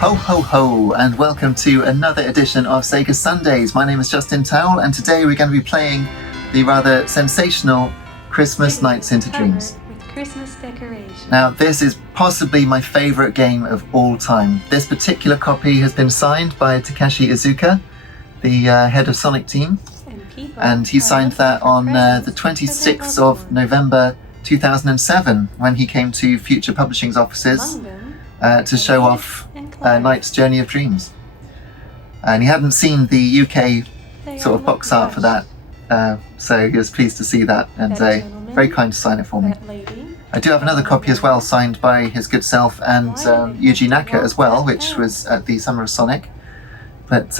Ho ho ho, and welcome to another edition of Sega Sundays. My name is Justin Towell, and today we're going to be playing the rather sensational Christmas Nights into Dreams. With Christmas decorations. Now, this is possibly my favourite game of all time. This particular copy has been signed by Takeshi Iizuka, the head of Sonic Team, and he signed that on the 26th of November 2007 when he came to Future Publishing's offices to show off Knight's Journey of Dreams. And he hadn't seen the UK sort of box art for that, so he was pleased to see that, and very kind to sign it for me. I do have another copy as well, signed by his good self and Yuji Naka as well, which was at the Summer of Sonic. But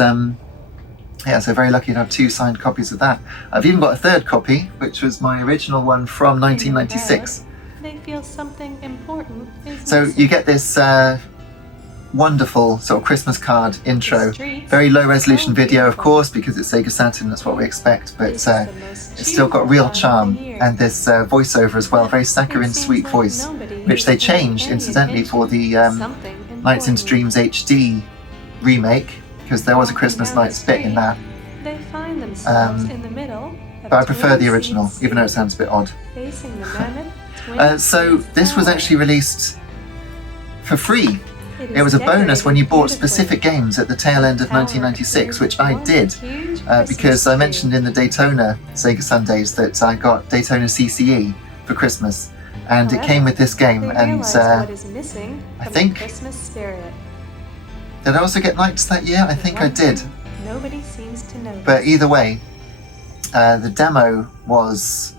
yeah, so very lucky to have two signed copies of that. I've even got a third copy, which was my original one from 1996. They feel something important is So missing. you get this wonderful sort of Christmas card intro. Very low resolution video, of course, because it's Sega Saturn, that's what we expect, but it's still got real charm, and this voiceover as well, very saccharine sweet voice, which they changed incidentally for the Nights into Dreams HD remake, because there was a Christmas Nights bit in that. They find themselves in the middle of But I prefer the twin original, seats, even though it sounds a bit odd. facing the mammoth twin So seats this was tower. actually released for free. It was a bonus when you bought specific games at the tail end of 1996, which I did, because I mentioned in the Daytona Sega Sundays that I got Daytona CCE for Christmas, and it came with this game, and I think, did I also get Knights that year? I think I did, Nobody seems to know. but either way, the demo was,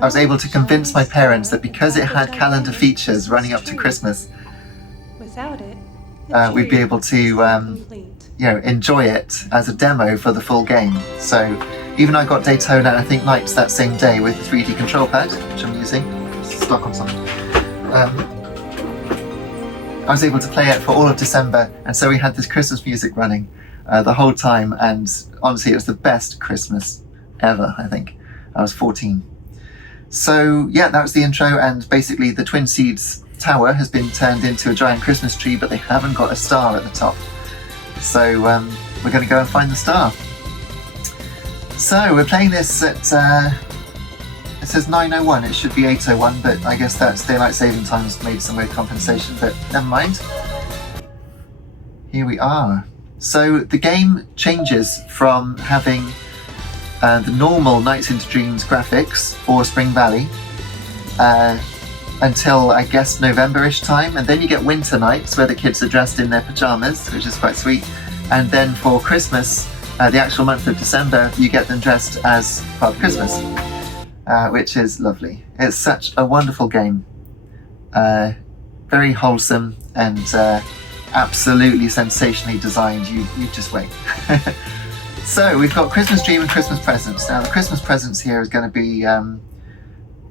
I was able to convince my parents that because it had calendar features running up to Christmas, Without it, we'd be able to enjoy it as a demo for the full game. So even I got Daytona and I think Knights that same day with the 3D control pad, which I'm using, stuck on something. I was able to play it for all of December, and so we had this Christmas music running the whole time, and honestly it was the best Christmas ever, I think. I was 14. So yeah, that was the intro, and basically the Twin Seeds tower has been turned into a giant Christmas tree, but they haven't got a star at the top. So we're going to go and find the star. So we're playing this at, it says 9:01, it should be 8:01, but I guess that's daylight saving time's made some weird compensation, but never mind. Here we are. So the game changes from having the normal Nights into Dreams graphics for Spring Valley until I guess November-ish time, and then you get Winter Nights where the kids are dressed in their pajamas, which is quite sweet, and then for Christmas, the actual month of December, you get them dressed as Father Christmas, which is lovely. It's such a wonderful game, very wholesome and absolutely sensationally designed. You just wait. So we've got Christmas Dream and Christmas Presents. Now the Christmas Presents here is going to be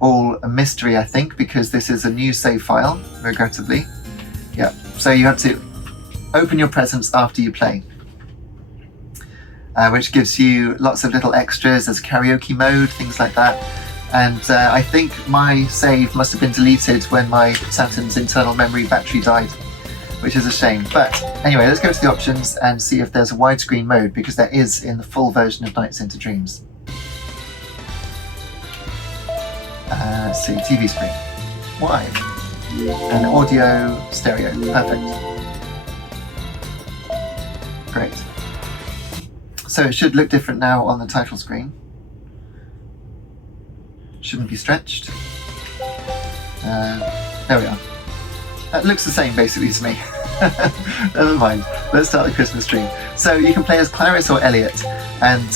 all a mystery, I think, because this is a new save file, regrettably. Yeah, so you have to open your presents after you play, which gives you lots of little extras. There's a karaoke mode, things like that. And I think my save must have been deleted when my Saturn's internal memory battery died, which is a shame. But anyway, let's go to the options and see if there's a widescreen mode, because there is in the full version of Nights into Dreams. Let's see, TV screen, wide, and audio stereo, perfect. Great. So it should look different now on the title screen. Shouldn't be stretched. There we are. That looks the same basically to me. Never mind, let's start the Christmas tree. So you can play as Claris or Elliot, and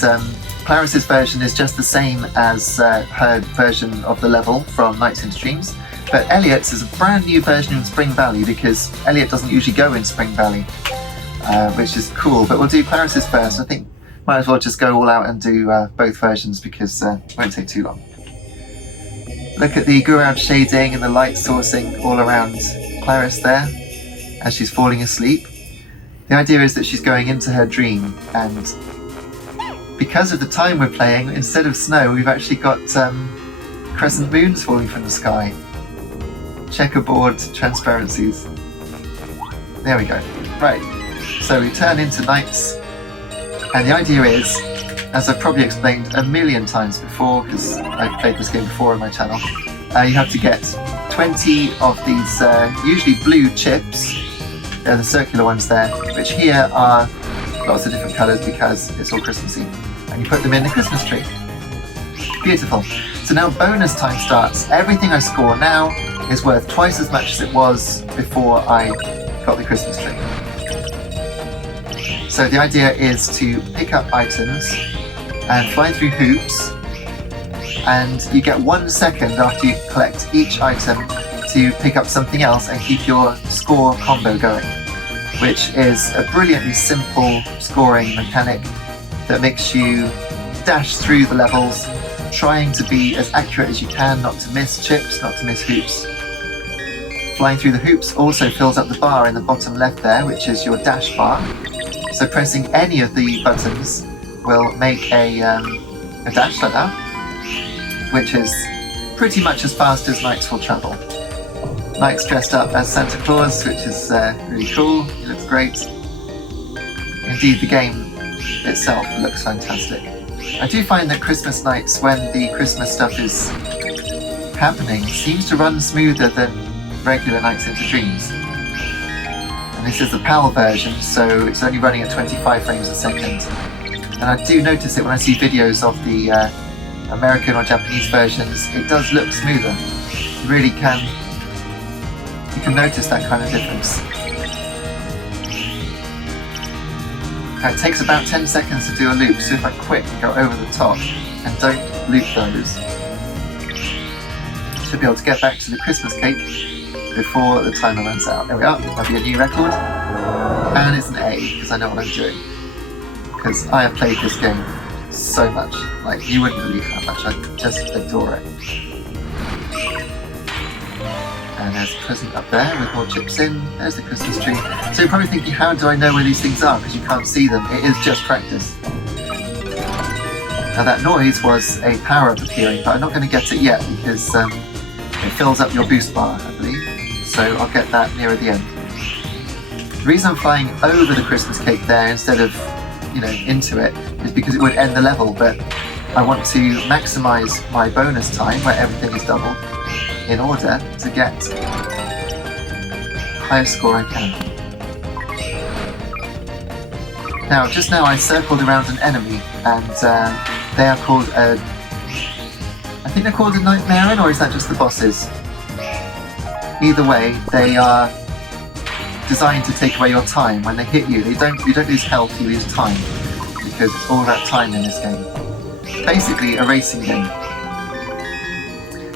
Claris's version is just the same as her version of the level from Nights into Dreams, but Elliot's is a brand new version in Spring Valley, because Elliot doesn't usually go in Spring Valley, which is cool. But we'll do Claris's first. I think might as well just go all out and do both versions, because it won't take too long. Look at the ground shading and the light sourcing all around Claris there as she's falling asleep. The idea is that she's going into her dream, and because of the time we're playing, instead of snow, we've actually got crescent moons falling from the sky. Checkerboard transparencies. There we go. Right, so we turn into knights, and the idea is, as I've probably explained a million times before, because I've played this game before on my channel, you have to get 20 of these usually blue chips. They're the circular ones there, which here are lots of different colours because it's all Christmassy, and you put them in the Christmas tree. Beautiful. So now bonus time starts. Everything I score now is worth twice as much as it was before I got the Christmas tree. So the idea is to pick up items and fly through hoops, and you get 1 second after you collect each item to pick up something else and keep your score combo going, which is a brilliantly simple scoring mechanic that makes you dash through the levels, trying to be as accurate as you can, not to miss chips, not to miss hoops. Flying through the hoops also fills up the bar in the bottom left there, which is your dash bar. So pressing any of the buttons will make a dash like that, which is pretty much as fast as knights will travel. Knight's dressed up as Santa Claus, which is really cool. He looks great. Indeed, the game itself looks fantastic. I do find that Christmas nights, when the Christmas stuff is happening, seems to run smoother than regular Nights into Dreams. And this is the PAL version, so it's only running at 25 frames a second. And I do notice it when I see videos of the American or Japanese versions. It does look smoother. You really can. You can notice that kind of difference. Now, it takes about 10 seconds to do a loop, so if I quit and go over the top and don't loop those, I should be able to get back to the Christmas cake before the timer runs out. There we are, that'll be a new record. And it's an A, because I know what I'm doing. Because I have played this game so much. Like, you wouldn't believe how much. I just adore it. And there's a present up there with more chips in. There's the Christmas tree. So you're probably thinking, how do I know where these things are? Because you can't see them. It is just practice. Now that noise was a power-up appearing, but I'm not going to get it yet because it fills up your boost bar, I believe. So I'll get that nearer the end. The reason I'm flying over the Christmas cake there instead of, into it is because it would end the level, but I want to maximise my bonus time where everything is doubled in order to get the highest score I can. Now, just now I circled around an enemy, and they are called I think they're called a Nightmare, or is that just the bosses? Either way, they are designed to take away your time. When they hit you, you don't lose health, you lose time, because it's all about time in this game. Basically, a racing game.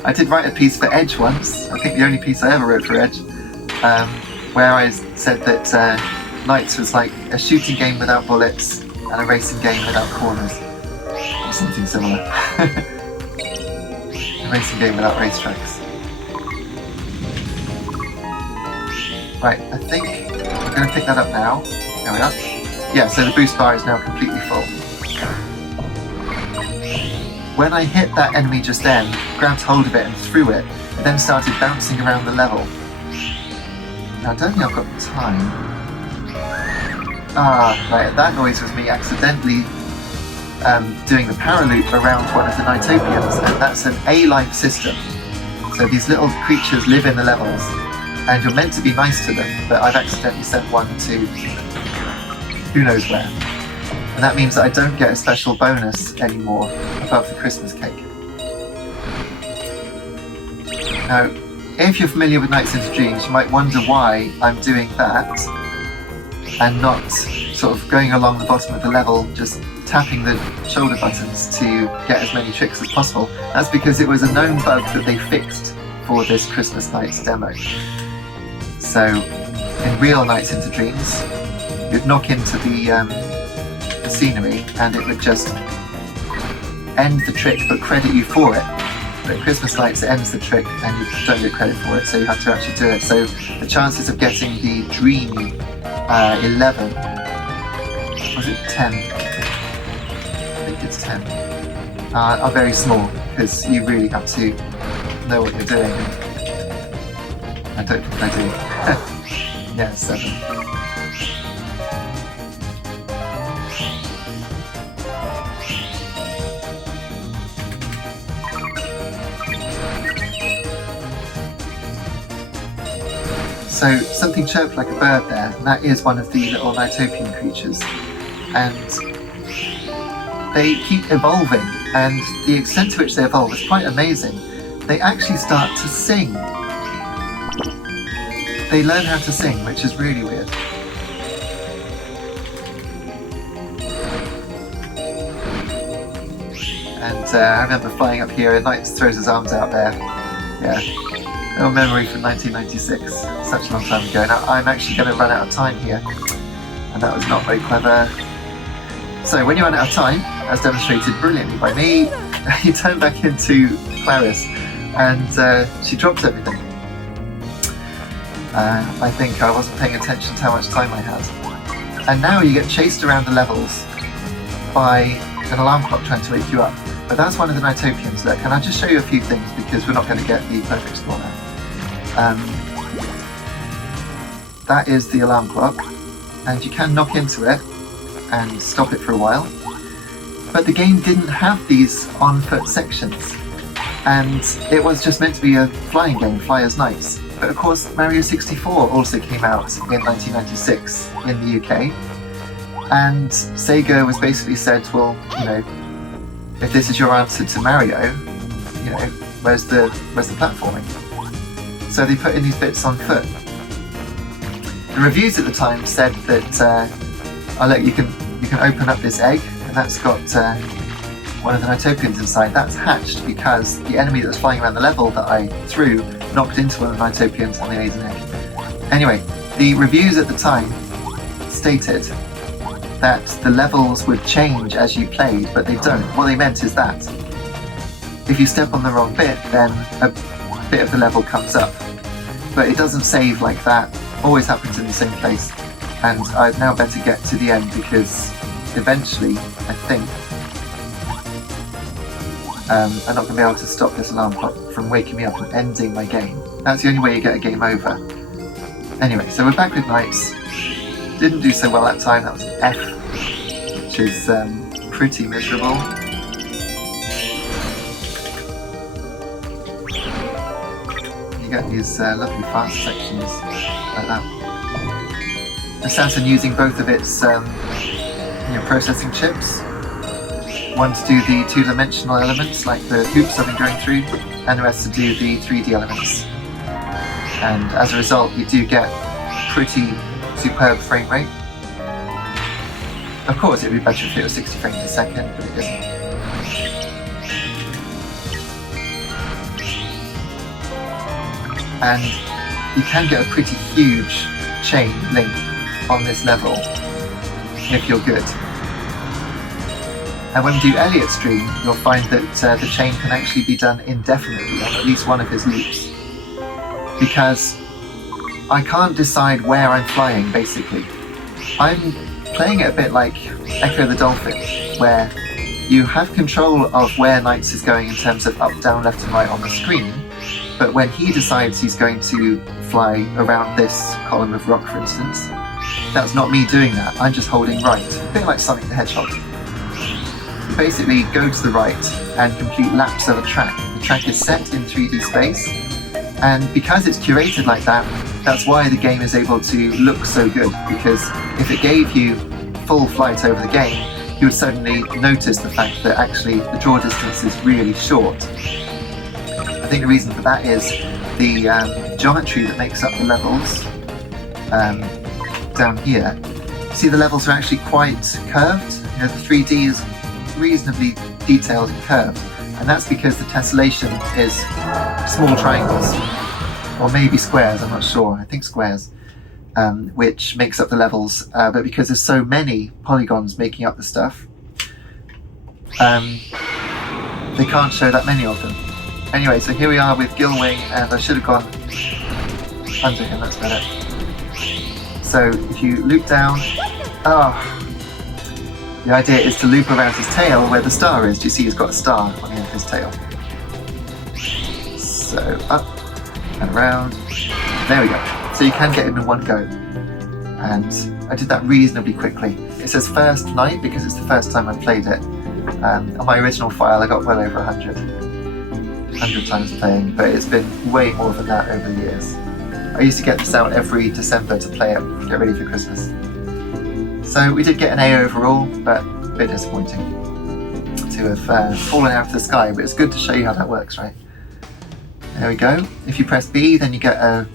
I did write a piece for Edge once, I think the only piece I ever wrote for Edge, where I said that Knights was like a shooting game without bullets and a racing game without corners, or something similar. A racing game without racetracks. Right, I think I'm going to pick that up now. There we are. Yeah, so the boost bar is now completely full. When I hit that enemy just then, grabbed hold of it and threw it, it then started bouncing around the level. Now I don't think I've got time. Right, that noise was me accidentally doing the paraloop around one of the Nightopians, and that's an A-life system. So these little creatures live in the levels, and you're meant to be nice to them, but I've accidentally sent one to who knows where. And that means that I don't get a special bonus anymore above the Christmas cake. Now, if you're familiar with Nights into Dreams, you might wonder why I'm doing that and not sort of going along the bottom of the level, just tapping the shoulder buttons to get as many tricks as possible. That's because it was a known bug that they fixed for this Christmas Nights demo. So, in real Nights into Dreams, you'd knock into the scenery and it would just end the trick but credit you for it. But at Christmas Nights it ends the trick and you don't get credit for it, so you have to actually do it. So the chances of getting the dreamy 11, was it 10? I think it's 10, are very small, because you really have to know what you're doing. I don't think I do. Yeah, 7. So something chirped like a bird there, and that is one of the little Nightopian creatures. And they keep evolving, and the extent to which they evolve is quite amazing. They actually start to sing. They learn how to sing, which is really weird. And I remember flying up here, and Knight throws his arms out there. Yeah, little memory from 1996, such a long time ago. Now I'm actually going to run out of time here, and that was not very clever. So when you run out of time, as demonstrated brilliantly by me, you turn back into Claris, and she drops everything. I think I wasn't paying attention to how much time I had. And now you get chased around the levels by an alarm clock trying to wake you up. But that's one of the Nightopians there. Can I just show you a few things, because we're not going to get the perfect score now. That is the alarm clock, and you can knock into it and stop it for a while. But the game didn't have these on-foot sections, and it was just meant to be a flying game, fly as knights. But of course, Mario 64 also came out in 1996 in the UK, and Sega was basically said, well, you know, if this is your answer to Mario, you know, where's the platforming? So they put in these bits on foot. The reviews at the time said that, oh look, you can open up this egg, and that's got one of the Nightopians inside. That's hatched because the enemy that was flying around the level that I threw knocked into one of the Nightopians and they laid an egg. Anyway, the reviews at the time stated that the levels would change as you played, but they don't. What they meant is that if you step on the wrong bit, then a bit of the level comes up. But it doesn't save like that, always happens in the same place. And I'd now better get to the end, because eventually, I think, I'm not going to be able to stop this alarm clock from waking me up and ending my game. That's the only way you get a game over. Anyway, so we're back with Knights. Didn't do so well that time, that was an F, which is pretty miserable. You get these lovely fast sections like that. The Saturn using both of its processing chips. One to do the two-dimensional elements, like the hoops I've been going through, and the rest to do the 3D elements. And as a result, you do get pretty superb frame rate. Of course, it would be better if it was 60 frames a second, but it isn't. And you can get a pretty huge chain link on this level if you're good. And when you do Elliot's dream, you'll find that the chain can actually be done indefinitely on at least one of his loops. Because I can't decide where I'm flying, basically. I'm playing it a bit like Echo the Dolphin, where you have control of where Knights is going in terms of up, down, left and right on the screen, but when he decides he's going to fly around this column of rock, for instance, that's not me doing that, I'm just holding right, a bit like Sonic the Hedgehog. You basically go to the right and complete laps of a track. The track is set in 3D space, and because it's curated like that, that's why the game is able to look so good, because if it gave you full flight over the game, you would suddenly notice the fact that actually the draw distance is really short. I think the reason for that is the geometry that makes up the levels down here. See, the levels are actually quite curved. You know, the 3D is reasonably detailed and curved, and that's because the tessellation is small triangles, or maybe squares, I'm not sure, I think squares, which makes up the levels, but because there's so many polygons making up the stuff, they can't show that many of them. Anyway, so here we are with Gilwing, and I should have gone under him, that's better. So if you loop down, the idea is to loop around his tail where the star is. Do you see he's got a star on the end of his tail? So up and around, there we go. So you can get him in one go. And I did that reasonably quickly. It says first night because it's the first time I played it. On my original file I got well over 100 times playing, but it's been way more than that over the years. I used to get this out every December to play it, get ready for Christmas. So we did get an A overall, but a bit disappointing to have fallen out of the sky, but it's good to show you how that works, right? There we go. If you press B, then you get a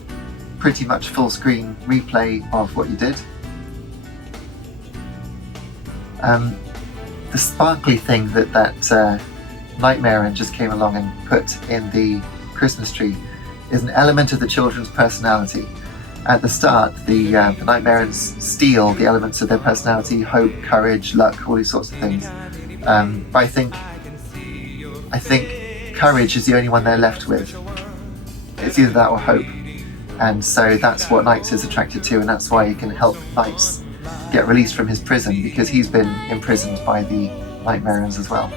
pretty much full screen replay of what you did. The sparkly thing that Nightmare just came along and put in the Christmas tree is an element of the children's personality. At the start, the Nightmares steal the elements of their personality: hope, courage, luck, all these sorts of things. But I think courage is the only one they're left with. It's either that or hope. And so that's what NiGHTS is attracted to, and that's why he can help NiGHTS get released from his prison, because he's been imprisoned by the Nightmares as well.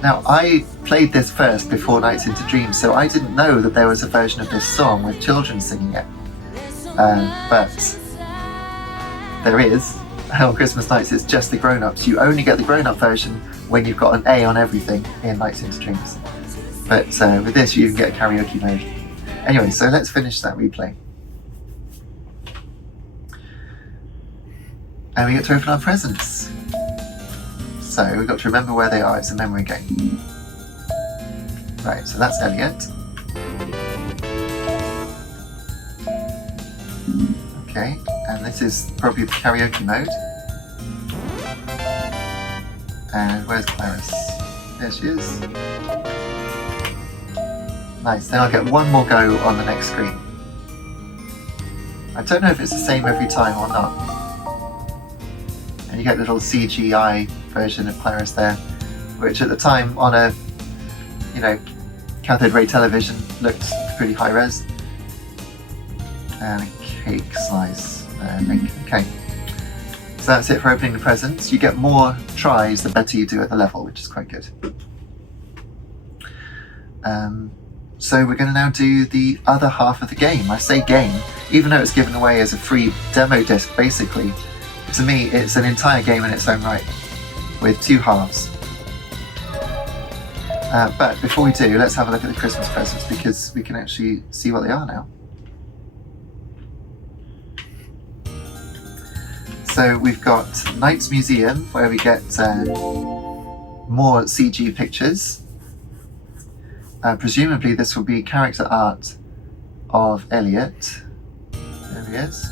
Now, I played this first before Nights into Dreams, so I didn't know that there was a version of this song with children singing it. But there is. On Christmas nights, it's just the grown-ups. You only get the grown-up version when you've got an A on everything in Nights into Dreams. But with this, you can get a karaoke mode. Anyway, so let's finish that replay. And we get to open our presents. So we've got to remember where they are. It's a memory game. Right, so that's Elliot. Okay, and this is probably the karaoke mode. And where's Claris? There she is. Nice, then I'll get one more go on the next screen. I don't know if it's the same every time or not. And you get a little CGI version of Claris there, which at the time on a, cathode ray television looked pretty high res. And a cake slice. Okay. So that's it for opening the presents. You get more tries the better you do at the level, which is quite good. So we're going to now do the other half of the game. I say game, even though it's given away as a free demo disc, basically. To me, it's an entire game in its own right, with two halves. But before we do, let's have a look at the Christmas presents, because we can actually see what they are now. So we've got NiGHTS Museum, where we get more CG pictures. Presumably this will be character art of Elliot. There he is.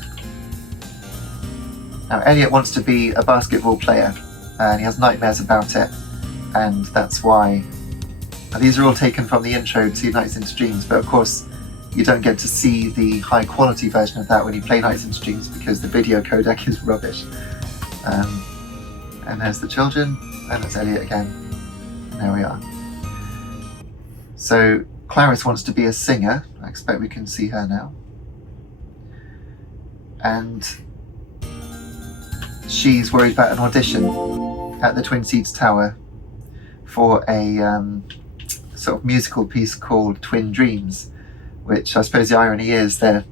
Now Elliot wants to be a basketball player, and he has nightmares about it, and that's why. Now, these are all taken from the intro to Nights into Dreams, but of course you don't get to see the high quality version of that when you play Nights into Dreams, because the video codec is rubbish. And there's the children, and there's Elliot again. There we are. So Claris wants to be a singer. I expect we can see her now. And she's worried about an audition at the Twin Seeds Tower for a sort of musical piece called Twin Dreams, which I suppose the irony is they're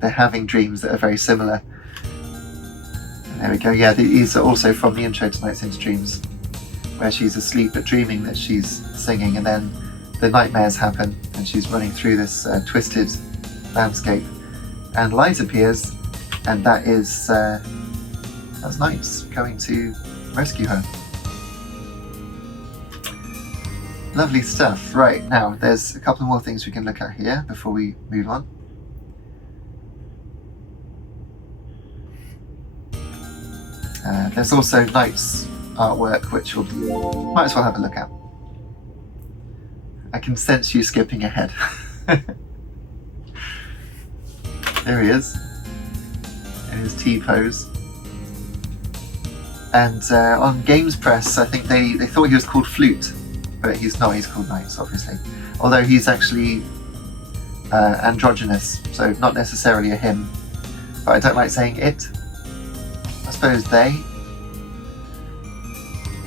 having dreams that are very similar. And there we go. Yeah, these are also from the intro to Nights into Dreams, where she's asleep but dreaming that she's singing, and then the nightmares happen and she's running through this twisted landscape, and light appears, and that's NiGHTS coming to rescue her. Lovely stuff. Right, now there's a couple more things we can look at here before we move on. There's also NiGHTS artwork, which we'll might as well have a look at. I can sense you skipping ahead. There he is, in his T-pose. And on Games Press, I think they thought he was called Flute, but he's not. He's called NiGHTS, obviously. Although he's actually androgynous, so not necessarily a him. But I don't like saying it. I suppose they.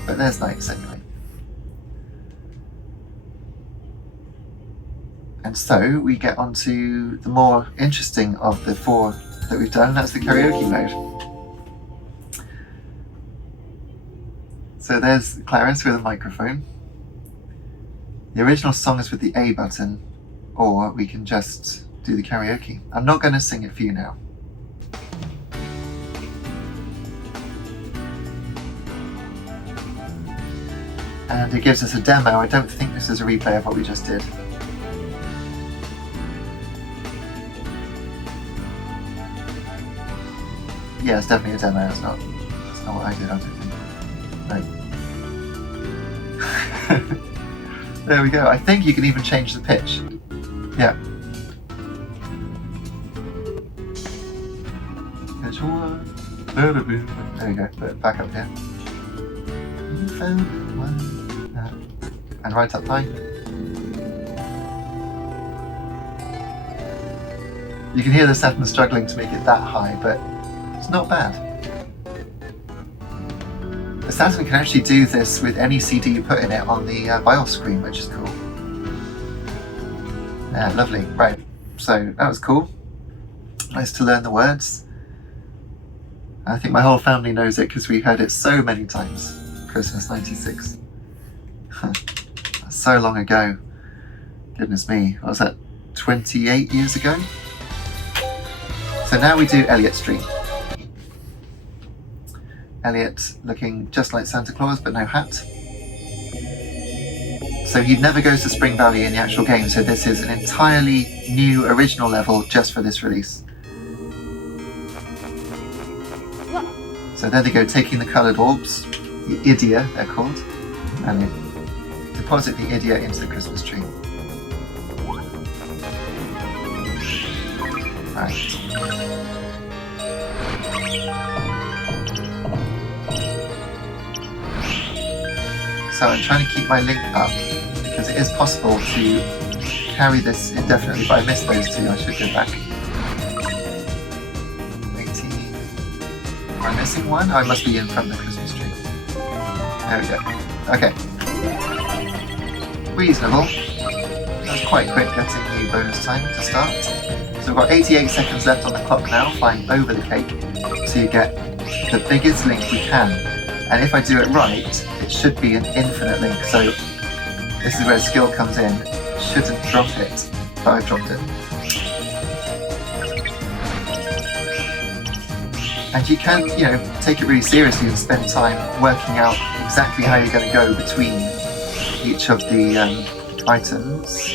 But there's NiGHTS anyway. And so we get on to the more interesting of the four that we've done, and that's the karaoke mode. So there's Claris with a microphone. The original song is with the A button, or we can just do the karaoke. I'm not going to sing it for you now. And it gives us a demo. I don't think this is a replay of what we just did. Yeah, it's definitely a demo. It's not what I did, I don't think. No. There we go. I think you can even change the pitch. Yeah. There we go. Put it back up here. You found one. And right up high. You can hear the Saturn struggling to make it that high, but it's not bad. The Saturn can actually do this with any CD you put in it on the BIOS screen, which is cool. Yeah, lovely. Right, so that was cool. Nice to learn the words. I think my whole family knows it because we heard it so many times. Christmas '96. So long ago. Goodness me, what was that? 28 years ago? So now we do Elliot's Dream. Elliot looking just like Santa Claus but no hat. So he never goes to Spring Valley in the actual game, so this is an entirely new original level just for this release. So there they go, taking the coloured orbs, the Idia they're called, and they deposit the Idia into the Christmas tree. Right. So I'm trying to keep my link up because it is possible to carry this indefinitely, but I missed those two. I should go back. 18. Am I missing one? Oh, I must be in front of the Christmas tree. There we go. Okay. Reasonable. That's quite quick getting the bonus time to start. So we've got 88 seconds left on the clock now, flying over the cake to get the biggest link we can. And if I do it right, it should be an infinite link. So this is where skill comes in. Shouldn't drop it, but I've dropped it. And you can, take it really seriously and spend time working out exactly how you're going to go between each of the items.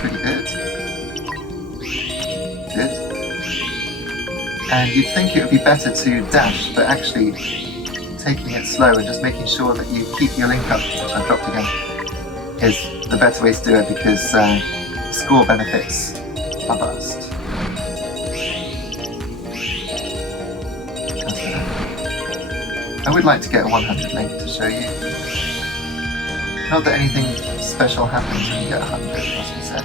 Pretty good. Good. And you'd think it would be better to dash, but actually taking it slow and just making sure that you keep your link up, which I've dropped again, is the better way to do it because score benefits are vast. I would like to get a 100 link to show you. Not that anything special happens when you get 100, as we said.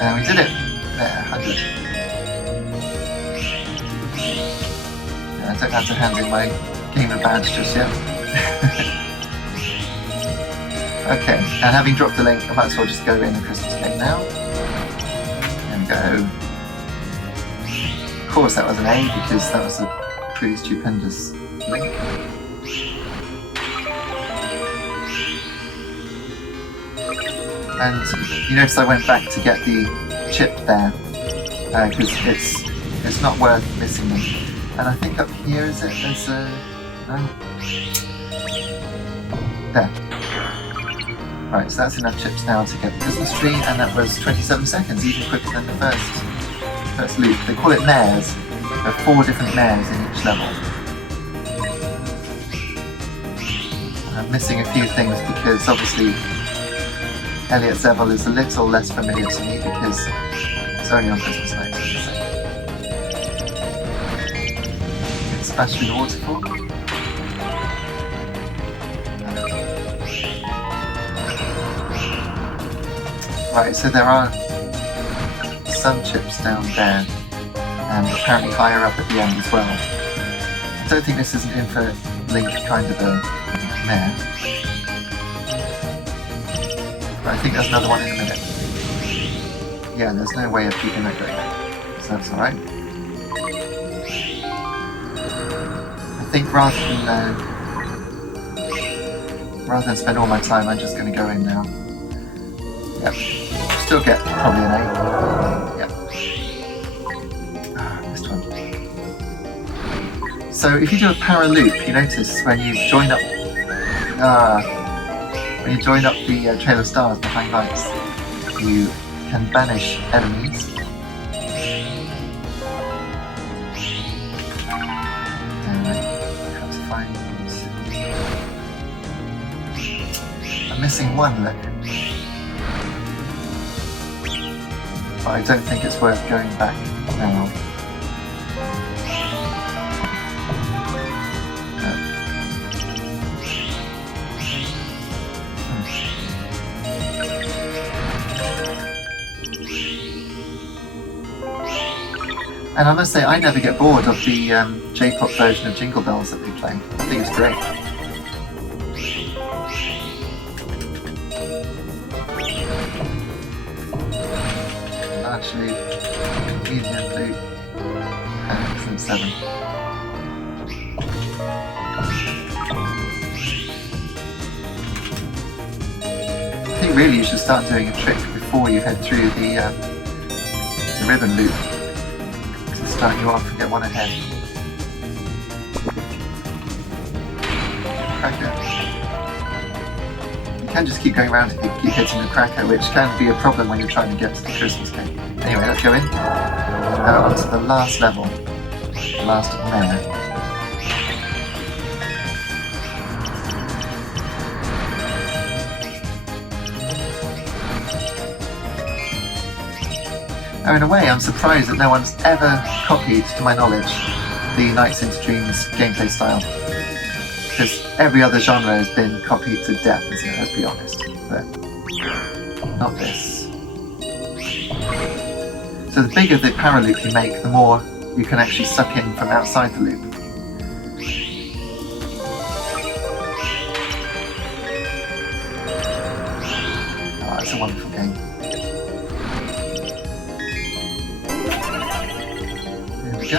And we did it! There, 100. Yeah, I don't have to hand in my gamer badge just yet. Okay, and having dropped the link, I might as well just go in the Christmas cake now. There we go. Of course that was an A because that was a pretty stupendous link. And you notice I went back to get the chip there because it's not worth missing them. And I think up here is it? There's a no. There. Right, so that's enough chips now to get the Christmas tree, and that was 27 seconds, even quicker than the first loop. They call it mares. There are 4 different mares in each level. I'm missing a few things because obviously Elliot's level is a little less familiar to me because it's only on Christmas night. So. Get splashed through the waterfall. Right, so there are some chips down there, and apparently higher up at the end as well. I don't think this is an infinite link kind of a mare. But I think there's another one in a minute. Yeah, there's no way of keeping that going, so that's alright. think rather than spend all my time, I'm just going to go in now. Yep. Still get probably an A. Yep. Missed one. So if you do a para loop, you notice when you join up the trail of stars behind lights, you can banish enemies. And I have to find. I'm missing one, look. But I don't think it's worth going back now. And I must say, I never get bored of the J-pop version of Jingle Bells that they play. I think it's great. Actually, medium loop and 7. I think really you should start doing a trick before you head through the ribbon loop. Start you off and get one ahead. Cracker. You can just keep going around if you keep hitting the cracker, which can be a problem when you're trying to get to the Christmas cake. Anyway, let's go in. Now onto the last level. The last mare. Now in a way, I'm surprised that no one's ever copied, to my knowledge, the Nights into Dreams gameplay style. Because every other genre has been copied to death, isn't it? Let's be honest. But not this. So the bigger the para loop you make, the more you can actually suck in from outside the loop. Oh, it's a wonderful game. Go.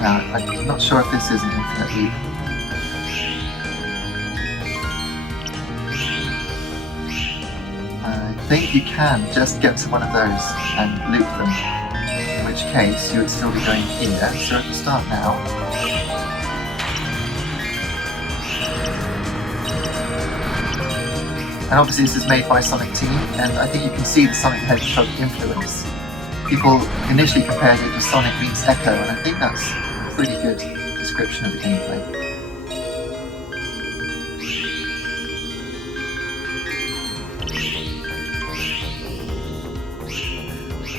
Now, I'm not sure if this is an infinite loop. I think you can just get to one of those and loop them, in which case you would still be going here, so at the start now. And obviously this is made by Sonic Team, and I think you can see the Sonic Hedgehog influence. People initially compared it to Sonic meets Echo, and I think that's a pretty good description of the gameplay.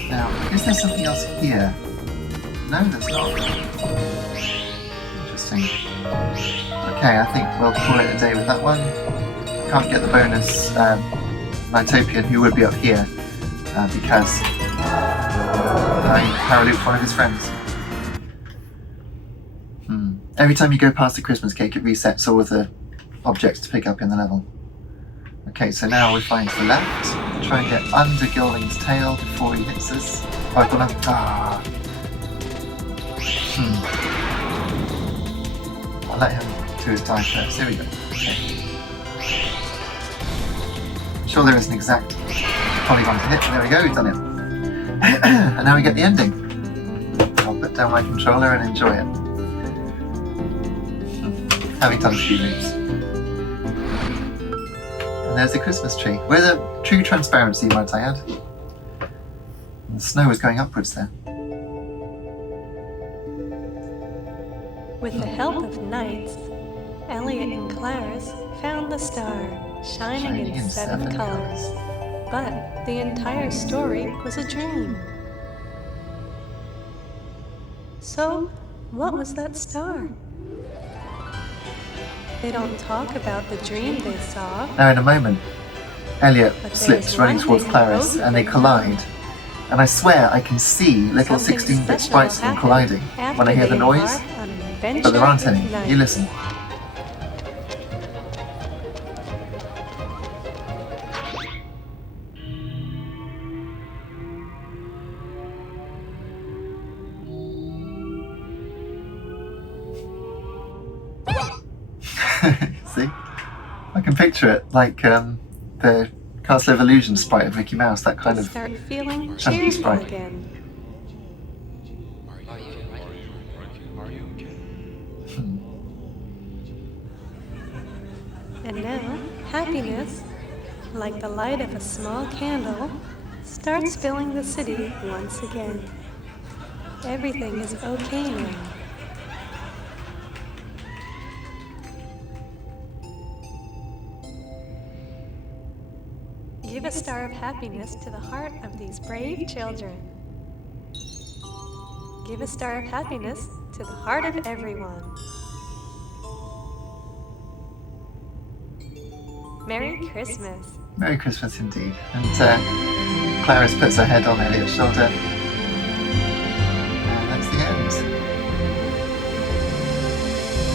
Now, is there something else here? No, there's not. Interesting. Okay, I think we'll call it a day with that one. Can't get the bonus Nightopian, who would be up here, because I para-looped one of his friends. Every time you go past the Christmas cake, it resets all of the objects to pick up in the level. Okay, so now we find to the left. Try and get under Gilwing's tail before he hits us. Oh, I've got I'll let him do his dive first. Here we go. Okay. Sure there is an exact polygon to hit. There we go, we've done it. And now we get the ending. I'll put down my controller and enjoy it. Having done a few loops. And there's the Christmas tree, with a true transparency, might I add. And the snow is going upwards there. With the help of Knights, Elliot and Claris found the star, shining in 7 colors. But the entire story was a dream. So, what was that star? They don't talk about the dream they saw. Now in a moment, Elliot slips running towards Claris and they collide. And I swear I can see little 16-bit sprites of them colliding when I hear the noise, but there aren't any. You listen. See? I can picture it like the Castle of Illusion sprite of Mickey Mouse, that kind of Start feeling chunky cheerful sprite. again. And now, happiness, like the light of a small candle, starts filling the city once again. Everything is okay now. Give a star of happiness to the heart of these brave children. Give a star of happiness to the heart of everyone. Merry Christmas. Merry Christmas indeed. And Claris puts her head on Elliot's shoulder. And that's the end.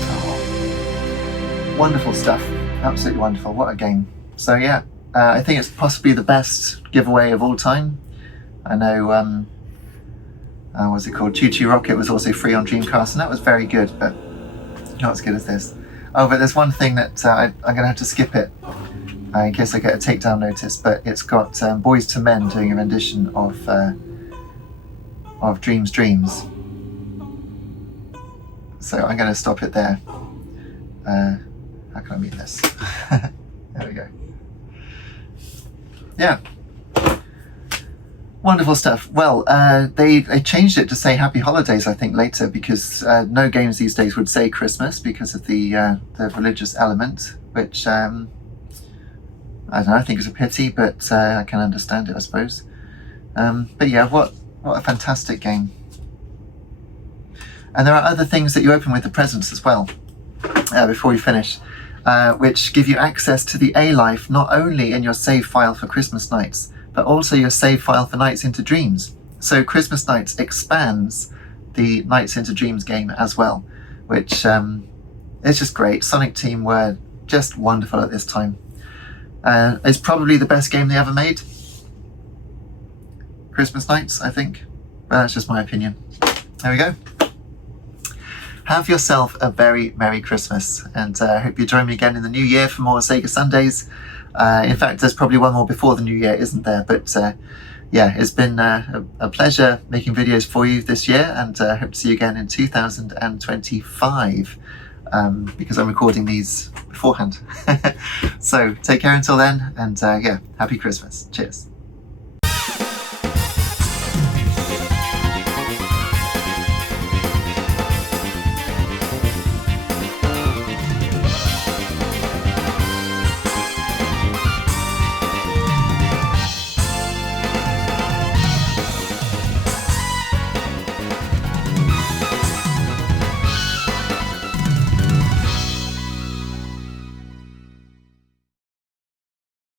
Oh. Wonderful stuff. Absolutely wonderful. What a game. So yeah, I think it's possibly the best giveaway of all time. I know, what's it called? Choo Choo Rocket was also free on Dreamcast, and that was very good, but not as good as this. Oh, but there's one thing that I'm going to have to skip it in case I get a takedown notice, but it's got Boys to Men doing a rendition of Dreams Dreams. So I'm going to stop it there. How can I mean this? There we go. Yeah. Wonderful stuff. Well, they changed it to say Happy Holidays, I think, later, because no games these days would say Christmas because of the religious element, which I don't know, I think it's a pity, but I can understand it, I suppose. But yeah, what a fantastic game. And there are other things that you open with the presents as well, before we finish, which give you access to the A-Life not only in your save file for Christmas Nights, but also your save file for Nights into Dreams. So Christmas Nights expands the Nights into Dreams game as well, which is just great. Sonic Team were just wonderful at this time. It's probably the best game they ever made. Christmas Nights, I think. But that's just my opinion. There we go. Have yourself a very Merry Christmas, and I hope you join me again in the new year for more Sega Sundays. In fact, there's probably one more before the new year, isn't there? But yeah, it's been a pleasure making videos for you this year, and I hope to see you again in 2025, because I'm recording these beforehand. So take care until then, and yeah, happy Christmas. Cheers.